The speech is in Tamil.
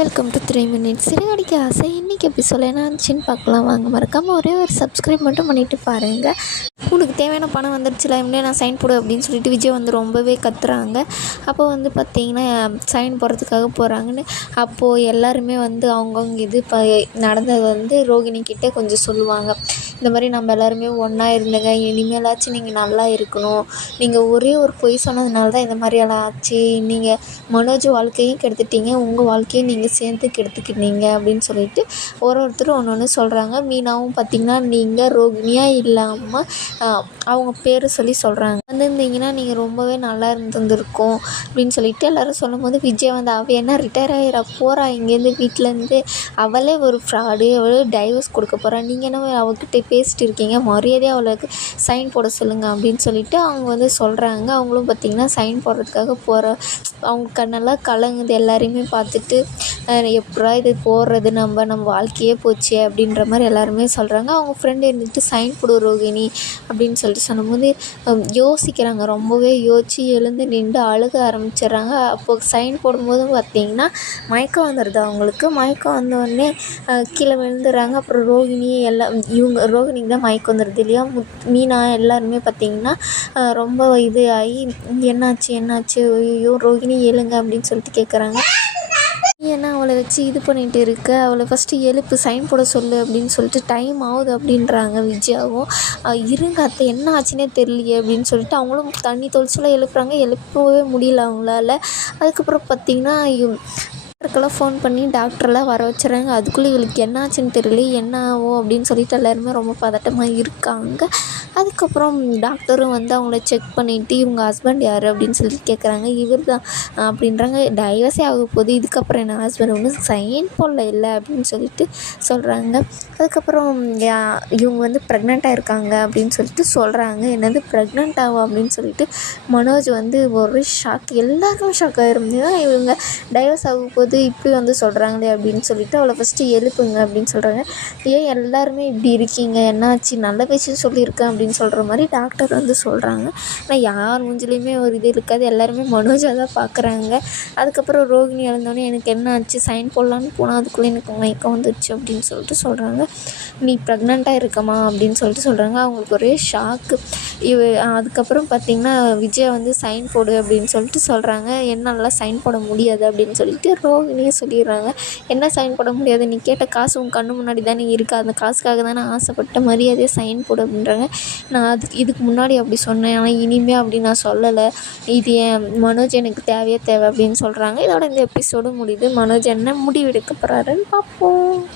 Welcome to 3 minutes. சிறுகடிக்க ஆசை இன்றைக்கி எபிசோடில் என்ன இருந்துச்சுன்னு பார்க்கலாம் வாங்க. மறக்காமல் ஒரே ஒரு சப்ஸ்கிரைப் மட்டும் பண்ணிவிட்டு பாருங்கள். உனக்கு தேவையான பணம் வந்துடுச்சுல, இனிமேல் நான் சைன் போடு அப்படின்னு சொல்லிட்டு விஜய் வந்து ரொம்பவே கத்துறாங்க. அப்போ வந்து பார்த்திங்கன்னா சைன் போடுறதுக்காக போகிறாங்கன்னு அப்போது எல்லாருமே வந்து அவங்கவுங்க இது நடந்தது வந்து ரோகிணி கிட்டே கொஞ்சம் சொல்லுவாங்க. இந்த மாதிரி நம்ம எல்லாருமே ஒன்றா இருந்துங்க, இனிமேலாச்சும் நீங்கள் நல்லா இருக்கணும், நீங்கள் ஒரே ஒரு பொய் சொன்னதுனால தான் இந்த மாதிரியெல்லாம் ஆச்சு, நீங்கள் மனோஜ் வாழ்க்கையும் கெடுத்துட்டீங்க, உங்கள் வாழ்க்கையும் நீங்கள் சேர்ந்து கெடுத்துக்கிட்டீங்க அப்படின்னு சொல்லிட்டு ஒருத்தரும் ஒன்று ஒன்று சொல்கிறாங்க. மீனாவும் பார்த்திங்கன்னா நீங்கள் ரோகிணியாக இல்லாமல் அவங்க பேர் சொல்லி சொல்கிறாங்க. வந்திருந்தீங்கன்னா நீங்கள் ரொம்பவே நல்லா இருந்திருக்கும் அப்படின்னு சொல்லிட்டு எல்லோரும் சொல்லும்போது விஜய் வந்து அவள் என்ன ரிட்டையர் ஆகிற போகிறா இங்கேருந்து வீட்டிலேருந்து, அவளே ஒரு ஃப்ராடு, அவளே டைவர்ஸ் கொடுக்க போகிறா, நீங்கள் என்ன அவகிட்ட பேசிட்டு இருக்கீங்க, மரியாதையாக அவளுக்கு சைன் போட சொல்லுங்கள் அப்படின்னு சொல்லிட்டு அவங்க வந்து சொல்கிறாங்க. அவங்களும் பார்த்திங்கன்னா சைன் போடுறதுக்காக அவங்க கண்ணெல்லாம் கலங்குது. எல்லாரையுமே பார்த்துட்டு எப்படா இது போடுறது, நம்ம வாழ்க்கையே போச்சு அப்படின்ற மாதிரி எல்லாருமே சொல்கிறாங்க. அவங்க ஃப்ரெண்டு இருந்துட்டு சைன் போடு ரோகிணி அப்படின்னு சொல்லிட்டு சொல்லும்போது யோசிக்கிறாங்க. ரொம்பவே யோசித்து எழுந்து நின்று அழுக ஆரம்பிச்சிடுறாங்க. அப்போது சைன் போடும்போது பார்த்திங்கன்னா மயக்கம் வந்துடுது அவங்களுக்கு. மயக்கம் வந்தோடனே கீழே விழுந்துடுறாங்க. அப்புறம் ரோகிணி இவங்க ரோகிணிக்கு தான் மயக்கம் வந்துடுது இல்லையா. மீனா எல்லாருமே பார்த்திங்கன்னா ரொம்ப இது ஆகி என்னாச்சு ஐயோ ரோகிணி எழுங்க அப்படின்னு சொல்லிட்டு கேட்குறாங்க. ஏன்னா அவளை வச்சு இது பண்ணிகிட்டு இருக்க, அவளை ஃபஸ்ட்டு எழுப்பு, சைன் போட சொல்லு அப்படின்னு சொல்லிட்டு டைம் ஆகுது அப்படின்றாங்க. விஜயாவும் இருங்க அத்தை என்ன ஆச்சுன்னே தெரியலையே அப்படின்னு சொல்லிட்டு அவங்களும் தண்ணி தொளிச்செல்லாம் எழுப்புறாங்க. எழுப்பவே முடியல அவங்களால. அதுக்கப்புறம் பார்த்திங்கன்னா டாக்டருக்கெல்லாம் ஃபோன் பண்ணி டாக்டரெல்லாம் வர வச்சுறாங்க. அதுக்குள்ளே இவளுக்கு என்ன ஆச்சுன்னு தெரியல, என்ன ஆகும் அப்படின்னு சொல்லிட்டு எல்லாருமே ரொம்ப பதட்டமாக இருக்காங்க. அதுக்கப்புறம் டாக்டரும் வந்து அவங்கள செக் பண்ணிவிட்டு இவங்க ஹஸ்பண்ட் யார் அப்படின்னு சொல்லிட்டு கேட்குறாங்க. இவர் தான் அப்படின்றாங்க. டைவர்ஸே ஆக போகுது, இதுக்கப்புறம் என்ன ஹஸ்பண்ட் ஒன்றும் சைன் போடல இல்லை அப்படின்னு சொல்லிட்டு சொல்கிறாங்க. அதுக்கப்புறம் இவங்க வந்து ப்ரெக்னெண்ட்டாக இருக்காங்க அப்படின்னு சொல்லிட்டு சொல்கிறாங்க. என்னது ப்ரெக்னென்ட் ஆகும் அப்படின்னு சொல்லிட்டு மனோஜ் வந்து ஒரு ஷாக், எல்லாருக்கும் ஷாக் ஆகிருந்தது. இவங்க டைவர்ஸ் ஆக போது இப்படி வந்து சொல்கிறாங்களே அப்படின்னு சொல்லிட்டு அவளை ஃபஸ்ட்டு எழுப்புங்க அப்படின்னு சொல்கிறாங்க. ஏன் எல்லாருமே இப்படி இருக்கீங்க, என்னாச்சு, நல்ல விஷயம் சொல்லியிருக்கேன் அப்படின்னு சொல்கிற மாதிரி டாக்டர் வந்து சொல்கிறாங்க. ஆனால் யார் மூஞ்சிலையுமே ஒரு இது இருக்காது, எல்லாருமே மனோஜாக தான் பார்க்குறாங்க. அதுக்கப்புறம் ரோகிணி எழுந்தோடனே எனக்கு என்ன ஆச்சு, சைன் போடலான்னு போனால் அதுக்குள்ளே எனக்கு மயக்கம் வந்துடுச்சு அப்படின்னு சொல்லிட்டு சொல்கிறாங்க. நீ ப்ரெக்னெண்ட்டாக இருக்கமா அப்படின்னு சொல்லிட்டு சொல்கிறாங்க. அவங்களுக்கு ஒரே ஷாக்கு. அதுக்கப்புறம் பார்த்திங்கன்னா விஜய் வந்து சைன் போடு அப்படின்னு சொல்லிட்டு சொல்கிறாங்க. என்னாலலாம் சைன் போட முடியாது அப்படின்னு சொல்லிட்டு ரோகிணியே சொல்லிடுறாங்க. என்ன சைன் போட முடியாது, நீ கேட்ட காசு உன் கண்ணு முன்னாடி தானே இருக்கா, அந்த காசுக்காக தானே ஆசைப்பட்ட, மரியாதையை சைன் போடு அப்படின்றாங்க. நான் இதுக்கு முன்னாடி அப்படி சொன்னேன், ஆனால் இனிமேல் அப்படி நான் சொல்லலை, இது என் மனோஜ் எனக்கு தேவையே தேவை அப்படின்னு சொல்கிறாங்க. இதோட இந்த எபிசோடு முடியுது. மனோஜ் என்ன முடிவு எடுக்க போகிறாருன்னு பார்ப்போம்.